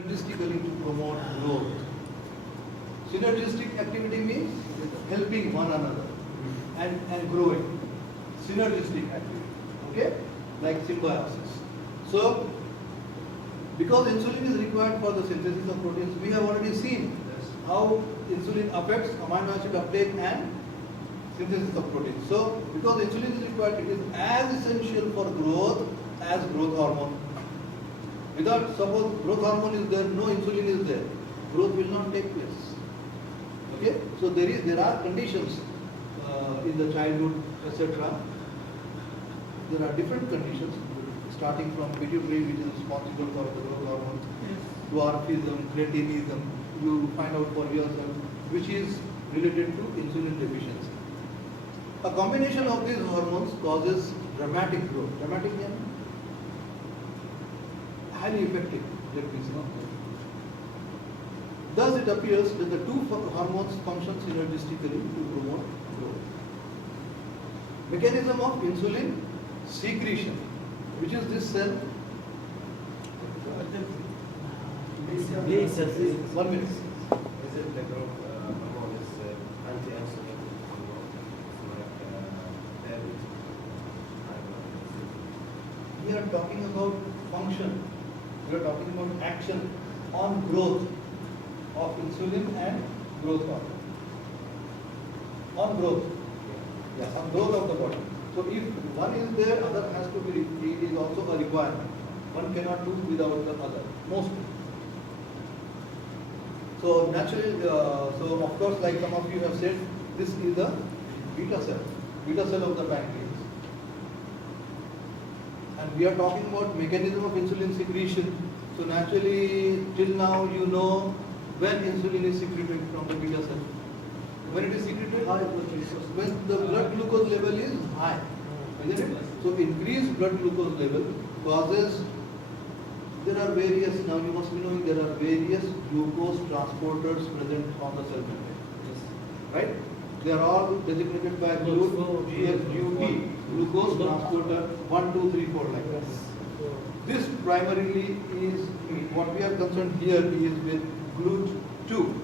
synergistically to promote growth. Synergistic activity means helping one another and growing. Synergistic activity, okay? Like symbiosis. So, because insulin is required for the synthesis of proteins, we have already seen how insulin affects amino acid uptake and synthesis of proteins. So, because insulin is required, it is as essential for growth as growth hormone. Without, suppose growth hormone is there, no insulin is there, growth will not take place. Okay, so there are conditions in the childhood, etc. There are different conditions, starting from pituitary, which is responsible for the growth hormone, dwarfism, cretinism. You find out for yourself, which is related to insulin deficiency. A combination of these hormones causes dramatic growth. Dramatic means highly effective, let me say. Thus, it appears that the two hormones function synergistically to promote growth. Mechanism of insulin secretion, which is this cell. 1 minute. Is it the growth hormone is anti-insulin hormone? We are talking about function. We are talking about action on growth of insulin and growth hormone. On growth. Yes, on growth of the body. So if one is there, other has to be, it is also a requirement. One cannot do without the other, mostly. So naturally, so of course, like some of you have said, this is the beta cell of the pancreas. And we are talking about mechanism of insulin secretion. So naturally, till now you know when insulin is secreted from the beta cell. When it is secreted, when the blood glucose level is high, isn't it? So increased blood glucose level causes, there are various, now you must be knowing there are various glucose transporters present on the cell membrane. Right? They are all designated by GFGUT, glucose transporter 1, 2, 3, 4 like that. This primarily is, what we are concerned here is with GLUT2,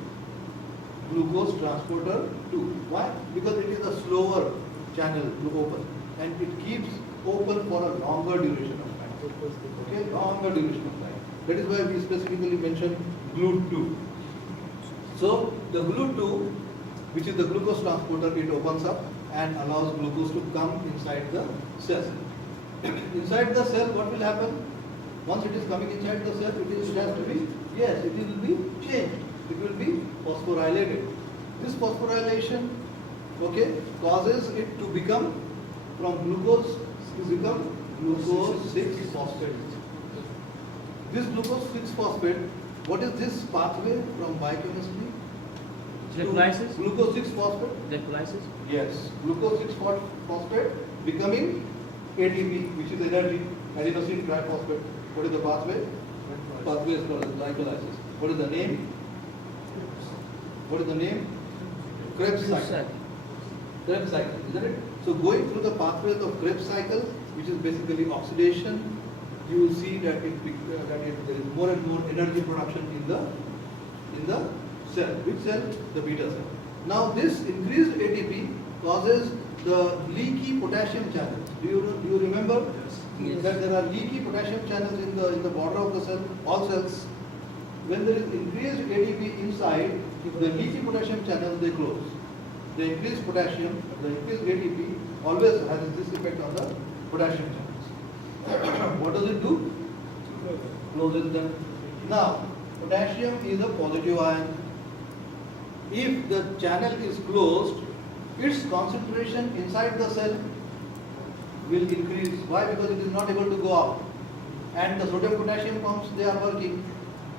glucose transporter 2. Why? Because it is a slower channel to open and it keeps open for a longer duration of time. Okay, longer duration of time. That is why we specifically mentioned GLUT2. So the GLUT2, which is the glucose transporter, it opens up and allows glucose to come inside the cell. Inside the cell, what will happen? Once it is coming inside the cell, it has to be, yes, it will be changed. It will be phosphorylated. This phosphorylation, okay, causes it to become from glucose to become glucose 6-phosphate. This glucose 6-phosphate, what is this pathway from biochemistry? Glycolysis? Glucose 6-phosphate? Glycolysis? Yes. Glucose 6-phosphate becoming ATP, which is energy, adenosine triphosphate. What is the pathway? Pathway is called as glycolysis. What is the name? What is the name? Krebs cycle. Krebs cycle, isn't it? So going through the pathways of Krebs cycle, which is basically oxidation, you will see that there is more and more energy production in the cell. Which cell? The beta cell. Now this increased ATP causes the leaky potassium channels. Do you remember that there are leaky potassium channels in the border of the cell, all cells? When there is increased ATP inside, the leaky potassium channels they close. The increased potassium, the increased ATP always has this effect on the potassium channels. What does it do? Closes them. Now, potassium is a positive ion. If the channel is closed, its concentration inside the cell will increase. Why? Because it is not able to go out. And the sodium potassium pumps, they are working.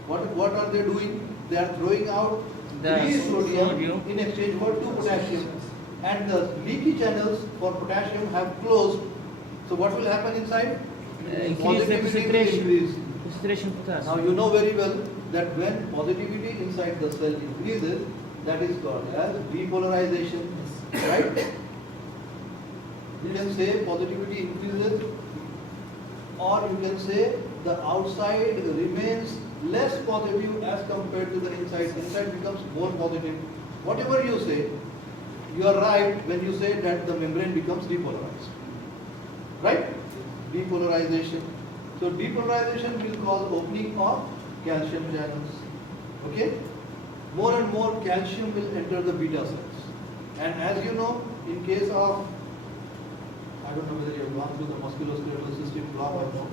What are they doing? They are throwing out 3 sodium in exchange for 2 potassium. And the leaky channels for potassium have closed. So what will happen inside? Increase the concentration potassium. Now you know very well that when positivity inside the cell increases, that is called as depolarization. Right? You can say positivity increases, or you can say the outside remains less positive as compared to the inside. Inside becomes more positive. Whatever you say, you are right when you say that the membrane becomes depolarized. Right? Depolarization. So depolarization will cause opening of calcium channels. Okay? More and more calcium will enter the beta cells. And as you know, in case of, I don't know whether you have gone through the musculoskeletal system block or no,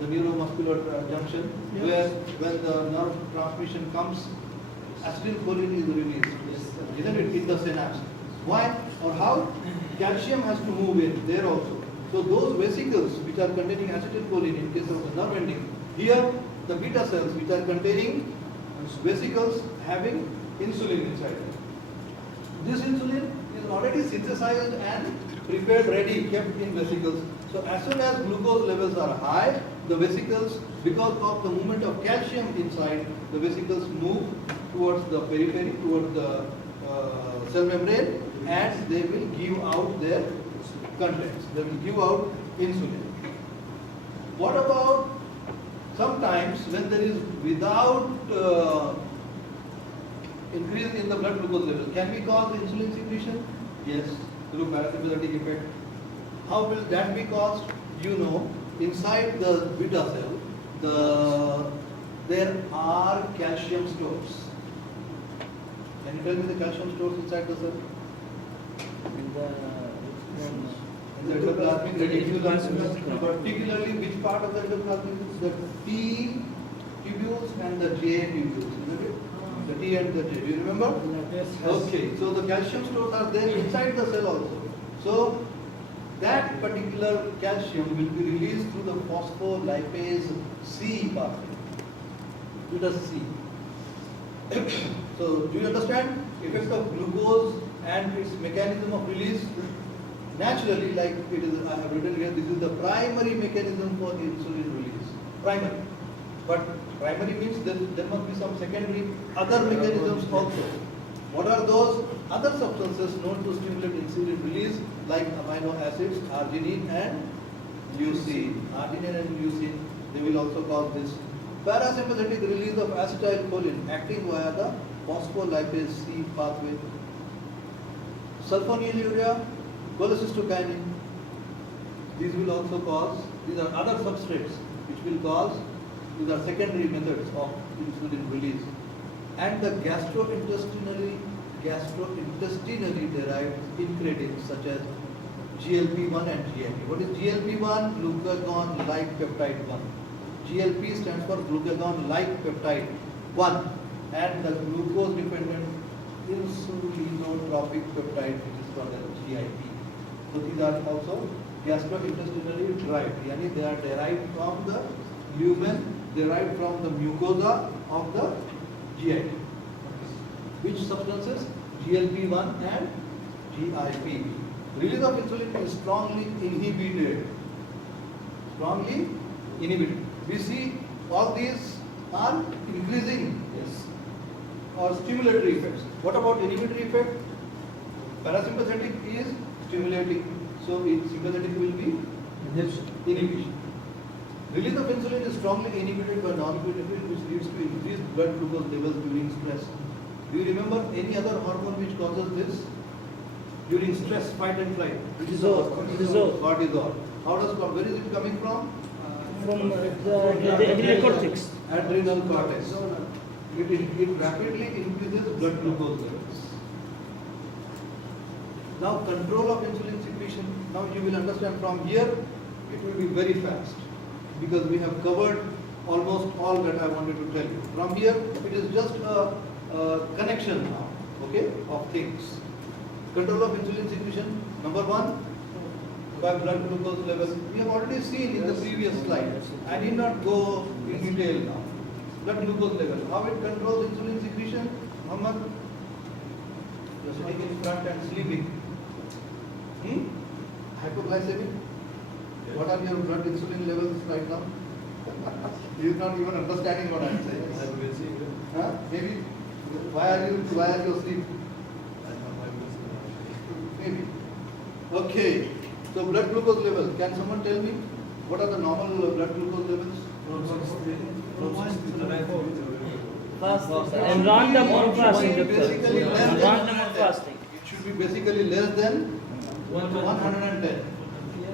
the neuromuscular junction, where when the nerve transmission comes, acetylcholine is released, isn't it, in the synapse? Why or how? Calcium has to move in there also. So those vesicles which are containing acetylcholine in case of the nerve ending, here the beta cells which are containing vesicles having insulin inside them. This insulin is already synthesized and prepared ready, kept in vesicles. So as soon as glucose levels are high, the vesicles, because of the movement of calcium inside, the vesicles move towards the periphery, towards the cell membrane, and they will give out their contents. They will give out insulin. What about sometimes when there is without increase in the blood glucose level, can we cause insulin secretion? Yes, through parasympathetic effect. How will that be caused? You know, inside the beta cell, there are calcium stores. Can you tell me the calcium stores inside the cell? In the endoplasmic reticulum, particularly which part of the endoplasmic? The T tubules and the J tubules, isn't it? The T and the J. Do you remember? Yes. Okay, so the calcium stores are there inside the cell also. So that particular calcium will be released through the phospholipase C pathway. Let us see. So do you understand? Effect of glucose and its mechanism of release. Naturally, like it is, I have written here, this is the primary mechanism for insulin release. Primary. But primary means there must be some secondary other mechanisms also. What are those other substances known to stimulate insulin release, like amino acids, arginine and leucine? Arginine and leucine, they will also cause this. Parasympathetic release of acetylcholine acting via the phospholipase C pathway. Sulfonylurea, cholecystokinin. These will also cause, these are other substrates which will cause, these are secondary methods of insulin release. And the gastrointestinally derived incretins such as GLP-1 and GIP. What is GLP-1? Glucagon-like peptide 1. GLP stands for glucagon-like peptide 1, and the glucose-dependent insulinotropic peptide, which is called as GIP. So these are also gastrointestinally derived. Yani they are derived from the lumen, derived from the mucosa of the GIP. Which substances? GLP-1 and GIP. Release of insulin is strongly inhibited. Strongly inhibited. We see all these are increasing, yes, or stimulatory effects. What about inhibitory effect? Parasympathetic is stimulating, so sympathetic will be inhibition. Release of insulin is strongly inhibited by non-pituitary, which leads to increased blood glucose levels during stress. Do you remember any other hormone which causes this? During stress, fight and flight. Which is cortisol. How does, where is it coming from? From the adrenal cortex. Adrenal cortex. It rapidly increases blood glucose levels. Now control of insulin secretion. Now you will understand from here, it will be very fast, because we have covered almost all that I wanted to tell you. From here, it is just a connection now, okay, of things. Control of insulin secretion, number one, by blood glucose levels. We have already seen in the previous slide. I need not go in detail now. Blood glucose level, how it controls insulin secretion. Muhammad, you are sitting in front and sleeping. Hypoglycemic. What are your blood insulin levels right now? He is not even understanding what I am saying. Huh? Maybe. Why are you asleep? Maybe. Okay. So blood glucose level. Can someone tell me what are the normal blood glucose levels And random or fasting, doctor. Basically less And than random or 110. fasting. It should be basically less than 110.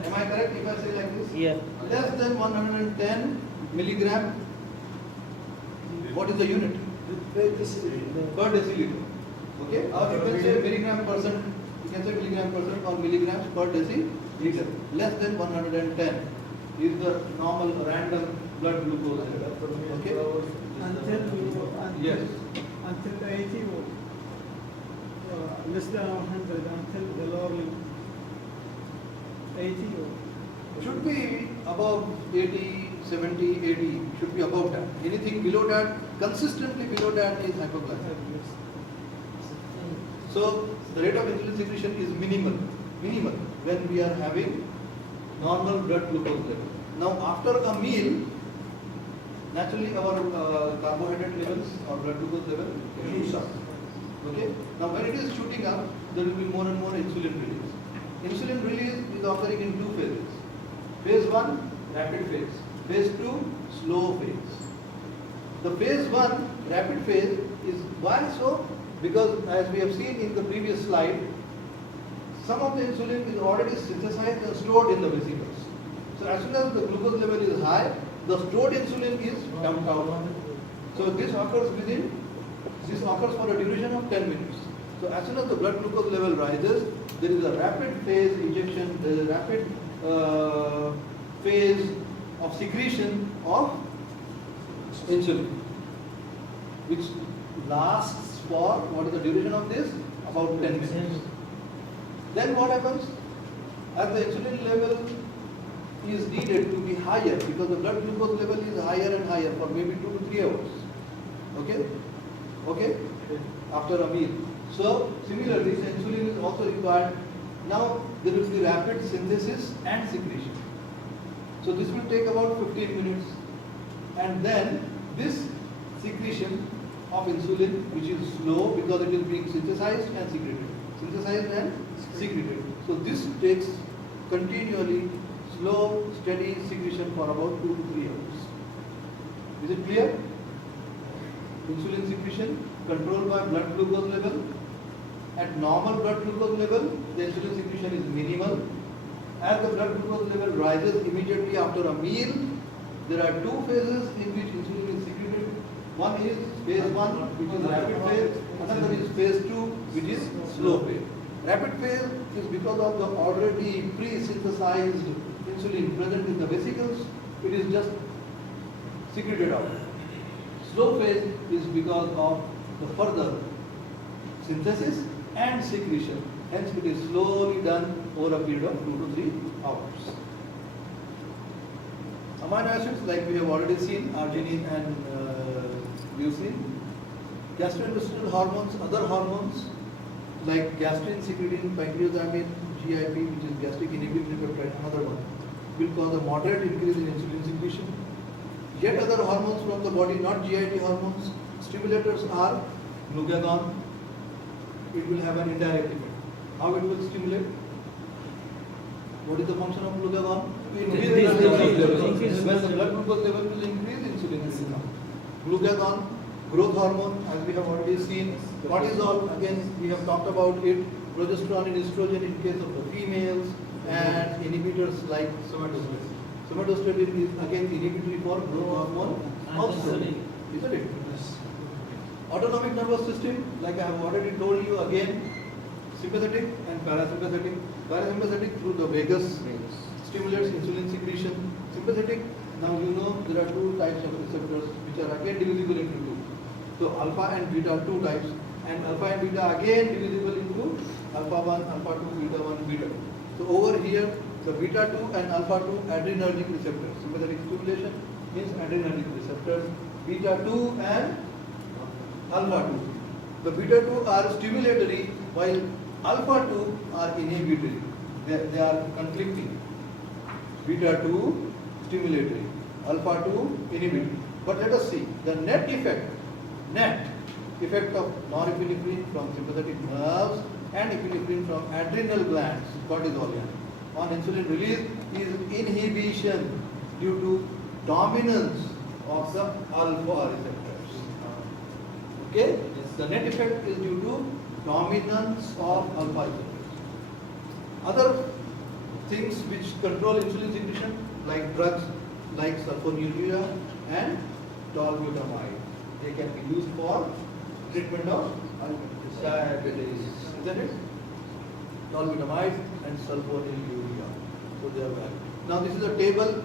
Am I correct if I say like this? Yeah. Less than 110 milligram. What is the unit? Per deciliter. Okay? Or you can say milligram percent. You can say milligram percent or milligrams per deciliter. Less than 110 is the normal random blood glucose level. Okay? Yes. Until 80 or less than 100 until the lower limit. 80 or Should be above 80, 70, 80. Should be above that. Anything below that, consistently below that is hypoglycemia. So the rate of insulin secretion is minimal when we are having normal blood glucose level. Now after a meal, naturally our carbohydrate levels or blood glucose level shoots up. Okay. Now when it is shooting up, there will be more and more insulin release. Insulin release is occurring in two phases. Phase 1, rapid phase. Phase 2, slow phase. The phase 1, rapid phase is why so? Because as we have seen in the previous slide, some of the insulin is already synthesized and stored in the vesicles. So as soon as the glucose level is high, the stored insulin is dumped out. So this occurs for a duration of 10 minutes. So as soon as the blood glucose level rises, there is a rapid phase injection, there is a rapid phase of secretion of insulin, which lasts for, what is the duration of this? About 10 minutes. Then what happens? As the insulin level is needed to be higher, because the blood glucose level is higher and higher for maybe 2 to 3 hours. Okay? Okay? After a meal. So similarly, insulin is also required. Now there will be rapid synthesis and secretion. So this will take about 15 minutes. And then this secretion of insulin, which is slow because it is being synthesized and secreted. Synthesized and secreted. So this takes continually slow, steady secretion for about 2 to 3 hours. Is it clear? Insulin secretion controlled by blood glucose level. At normal blood glucose level, the insulin secretion is minimal. As the blood glucose level rises immediately after a meal, there are two phases in which insulin is secreted. One is phase 1, which is rapid phase. Another is phase 2, which is slow phase. Rapid phase is because of the already pre-synthesized insulin present in the vesicles, it is just secreted out. Slow phase is because of the further synthesis and secretion. Hence it is slowly done over a period of 2 to 3 hours. Amino acids, like we have already seen, arginine and leucine. Gastrointestinal hormones, other hormones like gastrin secreting pancreas-3, GIP, which is gastric inhibitory peptide, another one, will cause a moderate increase in insulin secretion. Yet other hormones from the body, not GIT hormones, stimulators are glucagon. It will have an indirect effect. How it will stimulate? What is the function of glucagon? To increase the blood glucose level. When the blood glucose level will increase, insulin will come. Glucagon, growth hormone, as we have already seen. Cortisol, again we have talked about it. Progesterone and estrogen in case of the females, and inhibitors like somatostatin. Somatostatin is again inhibitory for growth hormone also. Isn't it? Autonomic nervous system, like I have already told you again, sympathetic and parasympathetic. Parasympathetic through the vagus stimulates insulin secretion. Sympathetic, now you know there are two types of receptors which are again divisible into two. So alpha and beta, two types, and alpha and beta again divisible into alpha 1, alpha 2, beta 1, beta 2. So over here, the beta 2 and alpha 2 adrenergic receptors. Sympathetic stimulation means adrenergic receptors. Beta 2 and alpha 2. The beta 2 are stimulatory while alpha 2 are inhibitory. They are conflicting. Beta 2 stimulatory, alpha 2 inhibitory. But let us see the net effect of norepinephrine from sympathetic nerves and epinephrine from adrenal glands, cortisol, on insulin release is inhibition due to dominance of the alpha receptors. Okay? The net effect is due to dominance of alpha receptors. Other things which control insulin secretion, like drugs like sulfonylurea and tolbutamide, they can be used for treatment of diabetes, isn't it? Tolbutamide and sulfonylurea. So they are valid. Now this is a table,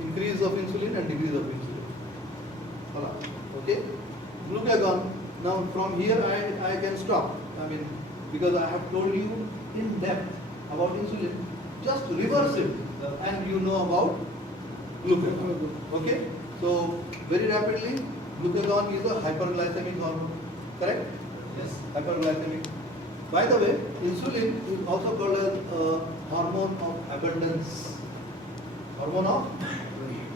increase of insulin and decrease of insulin. Hold on. Okay? Glucagon. Now from here I can stop. I mean, because I have told you in depth about insulin. Just reverse it and you know about glucagon. Okay? So very rapidly, glucagon is a hyperglycemic hormone. Correct? Yes. Hyperglycemic. By the way, insulin is also called as hormone of abundance. Hormone of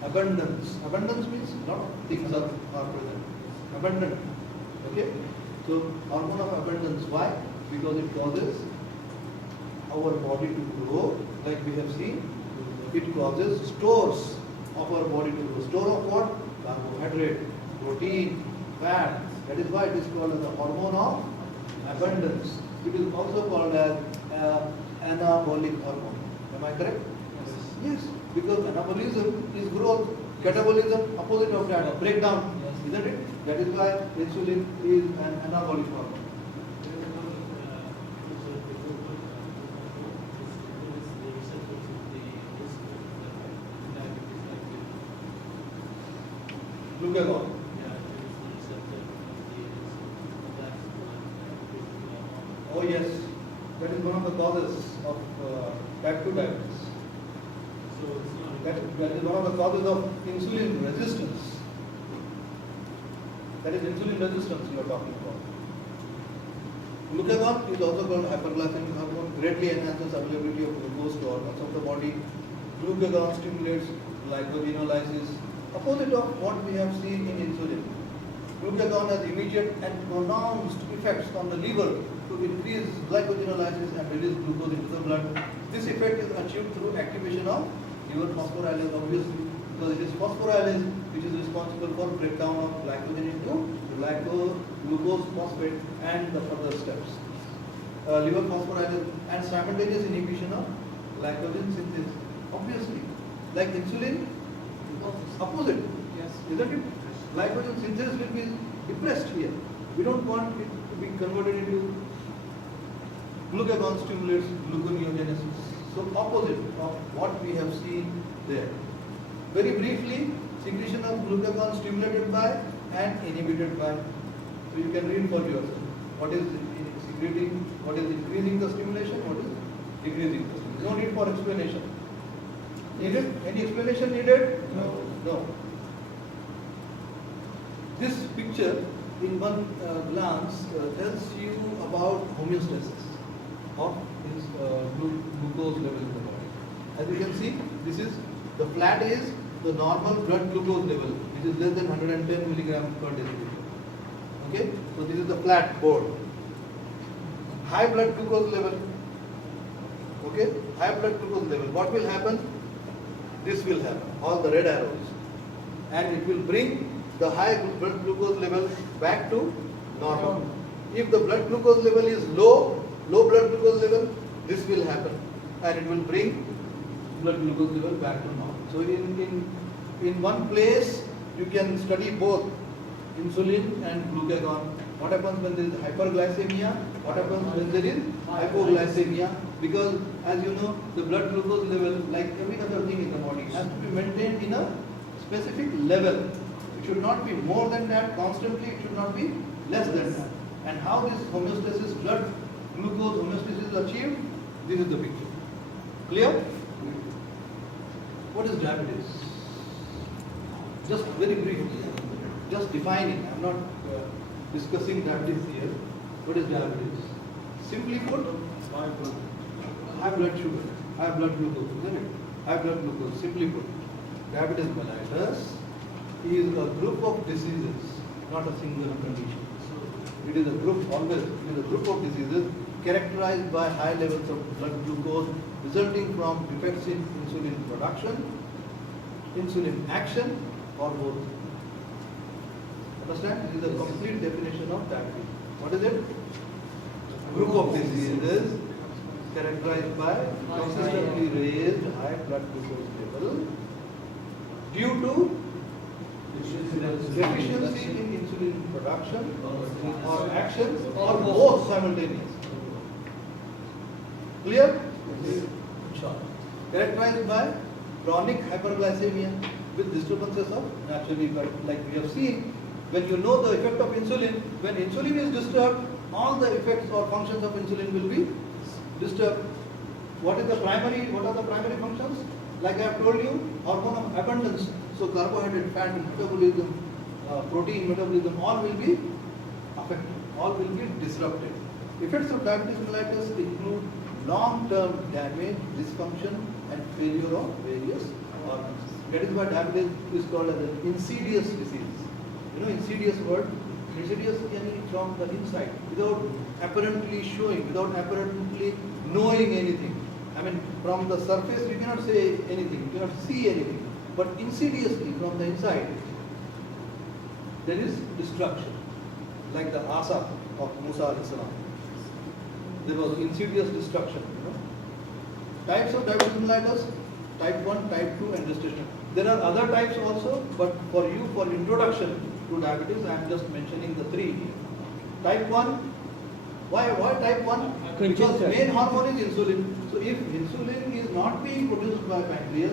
abundance. Abundance means lot of things are present. Abundant. Okay? So hormone of abundance. Why? Because it causes our body to grow, like we have seen. It causes stores of our body to grow. Store of what? Carbohydrate, protein, fat. That is why it is called as the hormone of abundance. It is also called as anabolic hormone. Am I correct? Yes. Because anabolism is growth, catabolism opposite of that, breakdown, isn't it? That is why insulin is an anabolic hormone. Glucagon. Oh yes, that is one of the causes of type 2 diabetes. That is one of the causes of insulin resistance. That is insulin resistance you are talking about. Glucagon is also called hyperglycemic hormone, greatly enhances availability of glucose to organs of the body. Glucagon stimulates glycogenolysis, opposite of what we have seen in insulin. Glucagon has immediate and pronounced effects on the liver to increase glycogenolysis and release glucose into the blood. This effect is achieved through activation of liver phosphorylase, obviously, because it is phosphorylase which is responsible for breakdown of glycogen into glucose phosphate and the further steps. Liver phosphorylase and simultaneous inhibition of glycogen synthesis. Obviously, like insulin, opposite, yes, isn't it? Glycogen synthesis will be depressed here. We don't want it to be converted into glucagon stimulates gluconeogenesis. So opposite of what we have seen there. Very briefly, secretion of glucagon stimulated by and inhibited by. So you can read for yourself. What is secreting, what is increasing the stimulation, what is decreasing the stimulation. No need for explanation. Needed? Any explanation needed? No. This picture in one glance tells you about homeostasis of his glucose level in the body. As you can see, this is the flat is the normal blood glucose level, which is less than 110 milligram per deciliter. Okay, so this is the flat board. High blood glucose level. Okay, high blood glucose level. What will happen? This will happen. All the red arrows, and it will bring the high blood glucose level back to normal. If the blood glucose level is low blood glucose level, this will happen, and it will bring blood glucose level back to normal. So in one place you can study both insulin and glucagon. What happens when there is hyperglycemia? What happens when there is hypoglycemia? Because as you know, the blood glucose level, like every other thing in the body, has to be maintained in a specific level. It should not be more than that constantly, it should not be less than that. And how this homeostasis, blood glucose homeostasis is achieved, this is the picture. Clear? What is diabetes? Just very briefly, just defining. I am not discussing diabetes here. What is diabetes? Simply put, high blood sugar, high blood glucose, isn't it? High blood glucose, simply put. Diabetes mellitus is a group of diseases, not a single condition. It is a group, always, it is a group of diseases characterized by high levels of blood glucose resulting from defects in insulin production insulin action or both. Understand? This is the complete definition of diabetes. What is it? Group of diseases characterized by consistently raised high blood glucose level due to deficiency in insulin production or action or both simultaneous. Clear? Sure. Characterized by chronic hyperglycemia with disturbances of naturally, but like we have seen, when you know the effect of insulin, when insulin is disturbed, all the effects or functions of insulin will be disturbed. What are the primary functions? Like I have told you, hormone of abundance. So carbohydrate, fat, metabolism, protein metabolism, all will be affected, all will be disrupted. Effects of diabetes mellitus include long-term damage, dysfunction, and failure of various organs. That is why diabetes is called as an insidious disease. You know, insidious word? Insidious can be from the inside, without apparently showing, without apparently knowing anything. I mean, from the surface you cannot say anything, you cannot see anything. But insidiously from the inside, there is destruction. Like the Asaf of Musa alayhi salam. There was insidious destruction. You know. Types of diabetes mellitus, type 1, type 2 and gestational. There are other types also, but for you, for introduction to diabetes, I am just mentioning the 3 here. Type 1, why type 1? Because main hormone is insulin. So if insulin is not being produced by pancreas,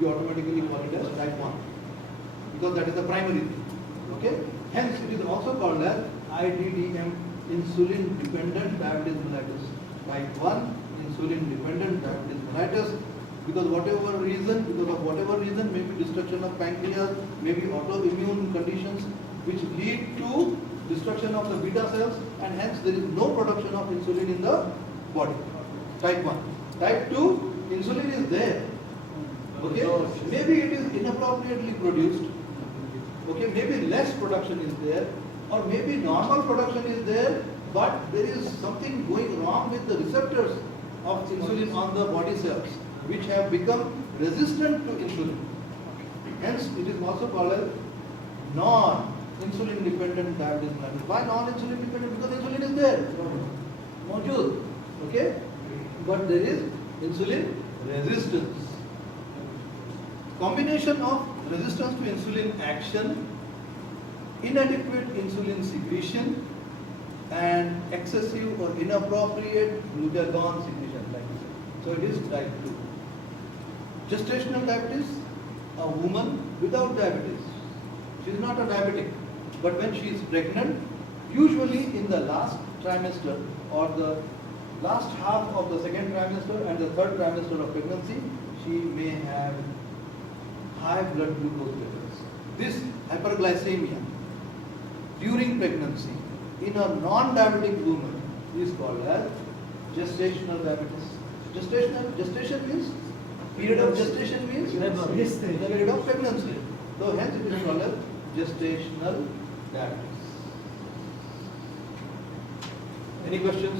you automatically call it as type 1. Because that is the primary thing. Okay? Hence it is also called as IDDM, insulin dependent diabetes mellitus. Type 1, insulin dependent diabetes mellitus. Because of whatever reason, maybe destruction of pancreas, maybe autoimmune conditions which lead to destruction of the beta cells, and hence there is no production of insulin in the body. Type 1. Type 2, insulin is there. Okay? Maybe it is inappropriately produced. Okay? Maybe less production is there, or maybe normal production is there, but there is something going wrong with the receptors of insulin on the body cells, which have become resistant to insulin. Hence, it is also called as non-insulin dependent diabetes mellitus. Why non-insulin dependent? Because insulin is there. Molecule. Okay? But there is insulin resistance. Combination of resistance to insulin action, inadequate insulin secretion, and excessive or inappropriate glucagon secretion, like this. So it is type 2. Gestational diabetes, a woman without diabetes. She is not a diabetic, but when she is pregnant, usually in the last trimester or the last half of the second trimester and the third trimester of pregnancy, she may have high blood glucose levels. This hyperglycemia during pregnancy in a non-diabetic woman is called as gestational diabetes. Gestation means, period of gestation means the period of pregnancy. So hence it is called as gestational diabetes. Any questions?